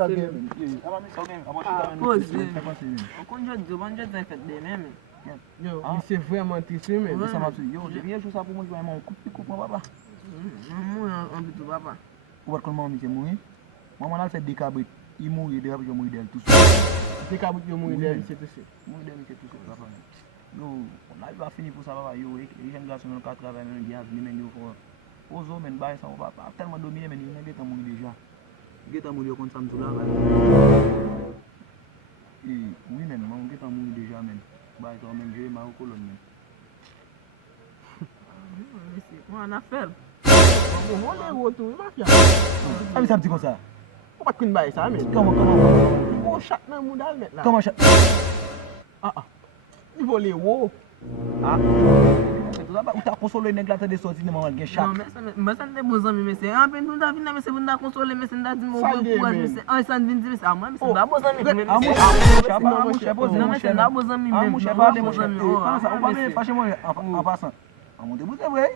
chita gen. Ama mi so gen, ama chita men. On konjot di, on jot zan fet de men. Yo, mi se vreman triste men. Yo, sa matu, yo, devye jou sa pou moun jwa yon koup mwen papa. Mwen an bitou papa. Ou bat kon mami se moui. Maman al fet dekabrit, yi moui, dekabrit yo moui del tout se. Dekabrit yo moui del, se tout se. Moui del, se tout se, papa. Yo, on a va fini pou sa papa, yo, e jen gason yon ka travay men, gen avni men yo for. Ozo men bay sa ou papa, telman domine men, yon getan moui deja. Getan moui yo kont sam tou la bay. Oui men, man getan moui deja men. Bay to men, jere ma ou kolon men. Mwen an afel. Mwen le wotou, mafya. A mi sa pti kon sa? Ou pat koun bay sa men? Koman? Ou chak nan moun dal met la. Koman chat? Ni vole wo. Ou ta konsole neg la te de soti ne maman gen chat? Non, mwen san de bozan mi mese. An pen nou da vin na mese, vin da konsole mese, nda di mou bon kouaj mese. An san vin di mese, a mwen mese, nda bozan mi mese. An mouche, Nda bozan mi mese. Ou pa me fache mwen an pasan? An moun de boute vwe?